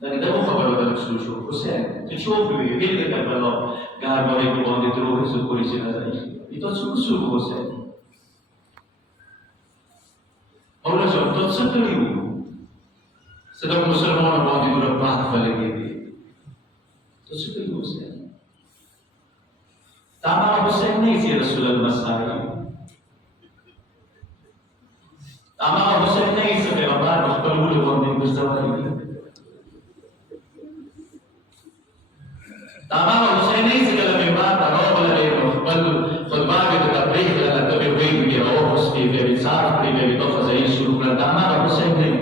لكن ده خبر ده نفسه حسين تشوف يقول لك الله قال ما يبغى عندي تروح يسوي كل شيء هذا يتوسل حسين और जब तक सत्य नहीं हुआ सदा मुसलमान बहुत ही दूर बात फैलेगी तो सत्य हो से तामा हुसैन नहीं थी रसूल मसाई तामा हुसैन नहीं से पैगंबर मखबूल होने की जवानी तामा हुसैन नहीं से कल में बात अरोब ले मखबूल खुतबा के तबलीग लगा तभी हुई कि और उसकी बेविसार की बेवितो फज़ई शुरू कर तामा हुसैन नहीं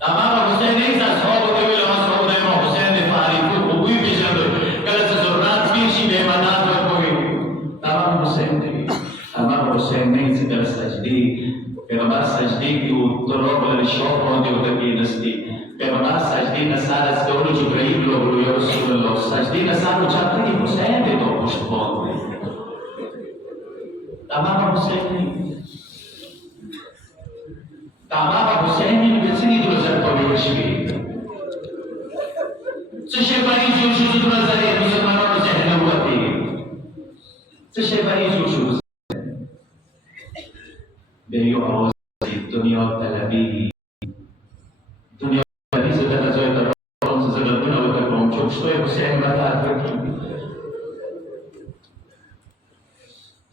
तामा हुसैन नहीं था सौब के लिए हम सौब दे हुसैन ने फारी को कोई भी जब कल से ज़रूरत की शी बेमाना तो कोई तामा हुसैन नहीं से कल सजदी पैगंबर सजदी की तोरो वाले शौक होने उधर की नस्ती पैगंबर सजदी नसार स्टोर जिब्राइल लोग या रसूल अल्लाह सजदी नसार उठाते ही हुसैन दे तो कुछ बहुत तामा हुसैन नहीं तामा हुसैन ने बिचनी दो जर को बेशबी सशेबाई जो शुरू दो जर मुसलमानों को जहन्नम हुआ थी सशेबाई जो शुरू बेयो आवाज दुनिया तलबी दुनिया तलबी से ज़्यादा जो है तो हम से ज़्यादा दुनिया वाला कौन चुप्पे हुसैन बता रही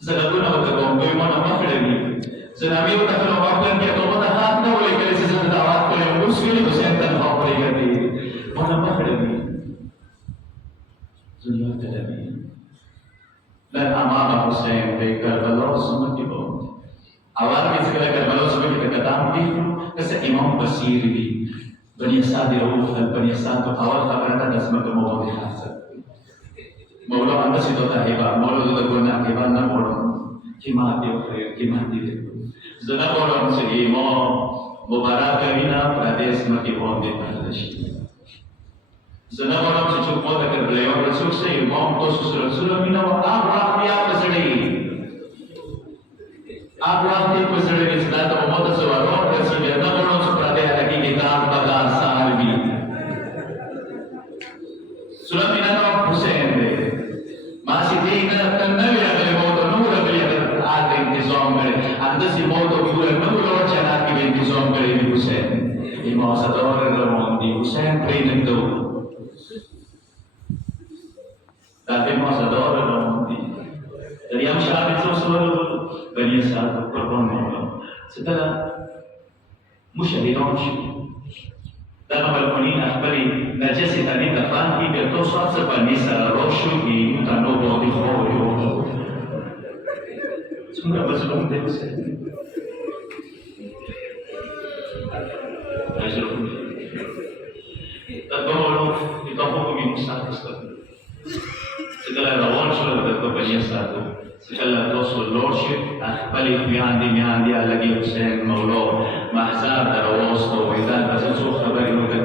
ज़्यादा दुनिया वाला कौन कोई माना मखलवी ज़नामी वाला कौन मखलन के तो वाला हाथ ना बोले कि ऐसे ज़्यादा दावत को ले उसके लिए हुसैन तन हाथ बोले करती माना मखलवी दुनिया तलबी dan amanah Husain dari Karbala semua tiba. Awal में segala Karbala semua kita ketahui kasi Imam Basir di Bani Asad di Rauf dan Bani Asad tu awal kabarnya dah semua kemauan dihasat. Maulah anda situ dah hebat, maulah tu guna hebat nak orang kimat dia. Zona orang segi Imam Mubarak Karina Pradesh mati orang di Pradesh. Zona orang sejuk mau tak beliau Rasul se Imam tu Rasul mina आप रात में आप पसड़ेगी आप रात में पसड़ेगी सदा तो बहुत सवालों और सीधे ना बोलो सुप्राते हैं कि किताब बगा साल भी सुलम mina तो हुसैन दे मासी देखना करना भी रखले बहुत नूर रखले आगे इंतजाम करे अंदर से बहुत दूर नूर और चला के इंतजाम करे हुसैन इमाम सदौर रमोन दी हुसैन प्रेम दो tapi masa dora nanti dari yang syarif itu selalu banyak satu korban setelah musyahidon dan balkonin akhbari najasi tadi dafan ki bertosat sepanisa roshu ki utano bodi khoyo semua bersebut deh saya Tadolo itu aku ingin satu segala lawan sudah berkebanyakan satu segala dosa lorshi balik mihandi lagi Husain Maulo mahzar darawas to idan basu khabari hoga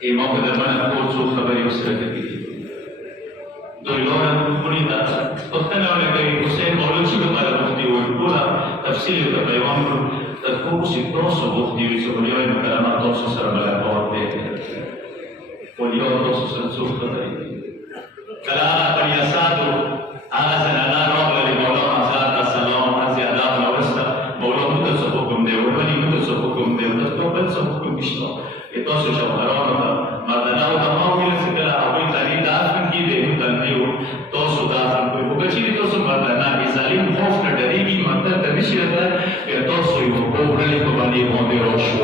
imam darman ko so khabari usra ki do ilona punita tohtana wala kai Husain Maulo chi mara mufti wo pura tafsir ka baywan tadko si dosa mufti so beliau yang karama dosa sarabala korte beliau dosa sansu khabari كلام بنياساتو على سنانا روح لمولا عزاد السلام عزي أدام الوسطى مولا متسبقكم دي وبني متسبقكم دي وتتوبل سبقكم بشتا يتوسو شوهرانا مردنا وتمام إلى سكلا أبوي تاني دافن كي دي متنبيو توسو دافن كوي وكشي توسو مردنا إزالين خوف ندريگي مطر تنشيرتا يتوسو يوكو رلي كباني موندي روشو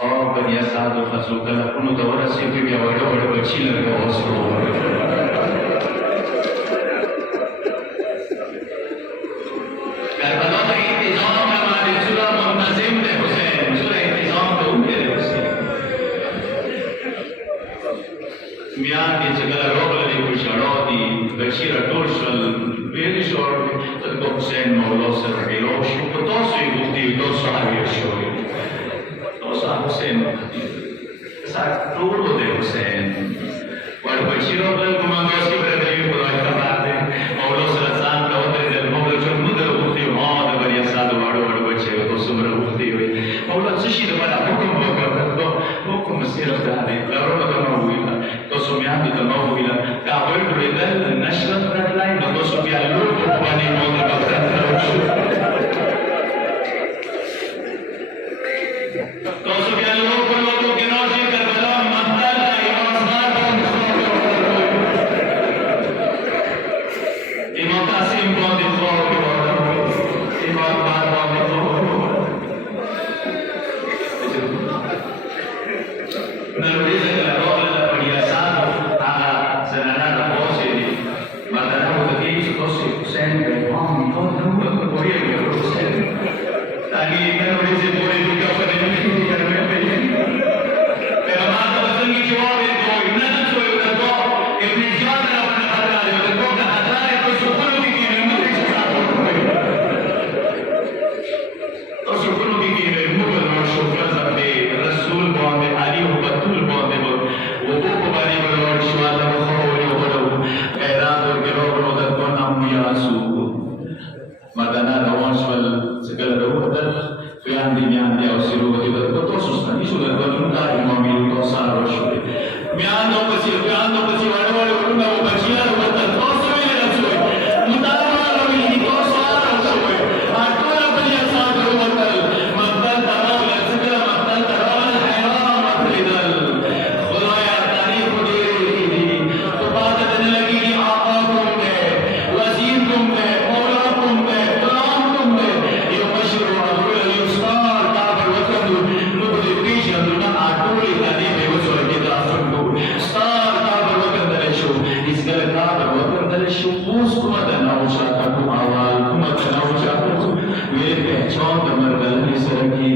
और bani Asad Khazraj kala kuno dawara se bhi wada bachi laga osro Karbala ka intizam mein hamaरे surah muntazim थे Hussain surah intizam पे उनके हुसैन मियां की जगह रोग लगी कुछ अड़ोदी Bashir टोशल berry शोर तो हुसैन मौला से रगेलो शुक्र तो से गुफ्ती तो साहिब शोर तो साहिब हुसैन साथ रोग दे हुसैन और बशीर और गुमांगा से बरदरी को रास्ता बात है मौला से रसान का होते जब मौला जो मुदर गुफ्ती हां बड़ी साद वाड़ो वाड़ो बच्चे तो सुमर गुफ्ती हुई मौला तशीद बड़ा हुक्म तो हुक्म مسير ذهبي لا رب تمويلا تسمعان تمويلا كعبر بدل نشرت ردلاين وتسمع اللوب وبني موت تسمع اللوب والوضو كناجي كربلا مقتل إمام إمام قاسم بن خوف إمام بن Menulis la rola la pariasado alla senana voce Madana Mudaki così sempre mamma non poi io lo sento tali menulis poi di capo di per amata la sangue che vuole poi non so io da po e mi giorna la parlare da po da andare questo quello che viene non è stato questo quello che viene molto non so cosa per Rasul Bond Ali Batul Bond वो बारी बरवार शिवाला बखोरी बरो ऐरान और गिरोह रोदत को नाम यासू Madna रवांशवल segala rodat fian dinyandi ausiru batibat ko sustan isu da dunta imami to saro shuri miando pasi wale wale unga wo bachia rodat to soile rasul mutama rawi to saro shuri atula baniya saro rodat maqdal tarawla segala maqdal tarawla hayran matridal khudaya tarikh diri to baat dene lagi aqa tumne wazir tumne mawla tumne kalam tumne yo mashru abul yusar tabir wakadu nubdi tisha duna atuli tadi bewo ke dafandu star tabir wakadale shu isgal tabir wakadale shu उसको मदना उचाता को आवाल को मदना उचाता को वे पहचान दमरदल निसरगी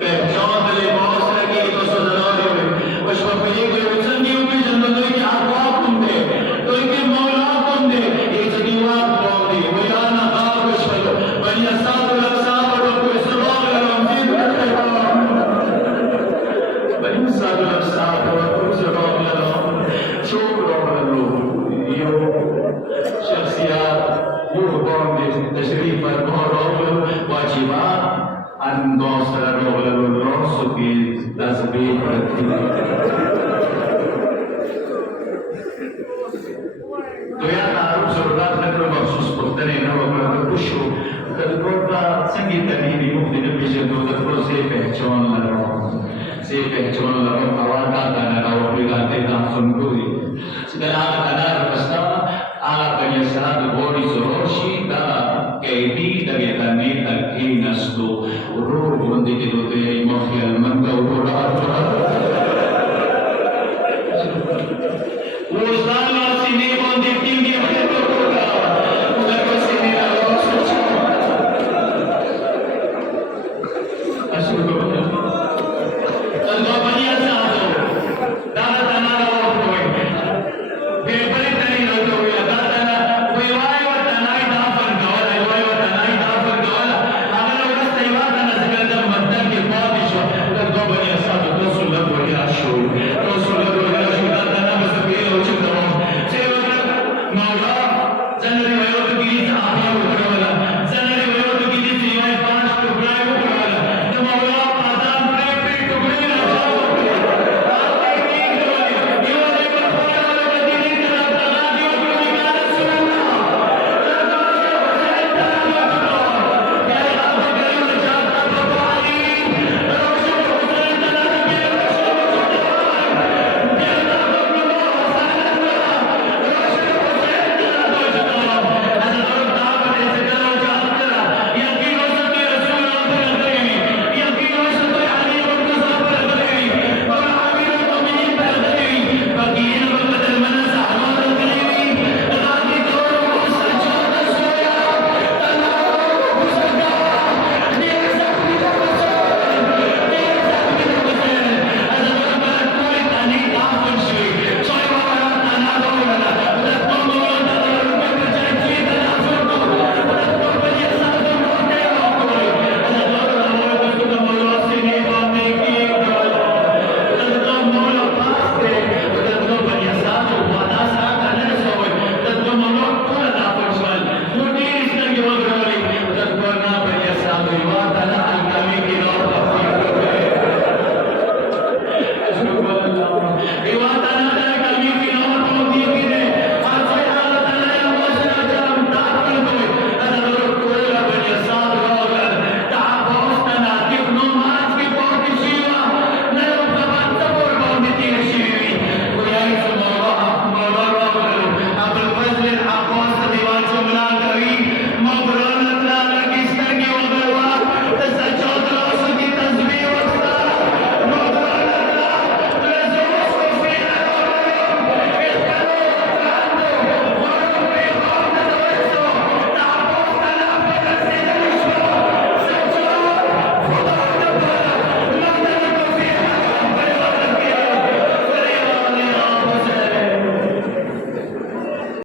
पहचान दले बहुत लगी तो सदरारे में वशवा पे ये संगी में जन्नत की आत्मा तुमने तो इनके मौला तुमने ये जदीवा तुमने वयाना बाप वशलो बनिया साथ लक्साब और को सवाल रमजीद बनिया साथ लक्साब और को सवाल شخصيات يقوم بتشريف الرجل واجبات أن نوصل الرجل والرأس في تسبيح तो यह तारुफ जरूरत है तो मखसूस करते हैं ना वो मतलब कुछ तदकोटा संगीत नहीं भी मुक्ति ने पीछे दो तदकों से पहचान लगा आवाज़ का गाना और भी गाते ना सुन को ही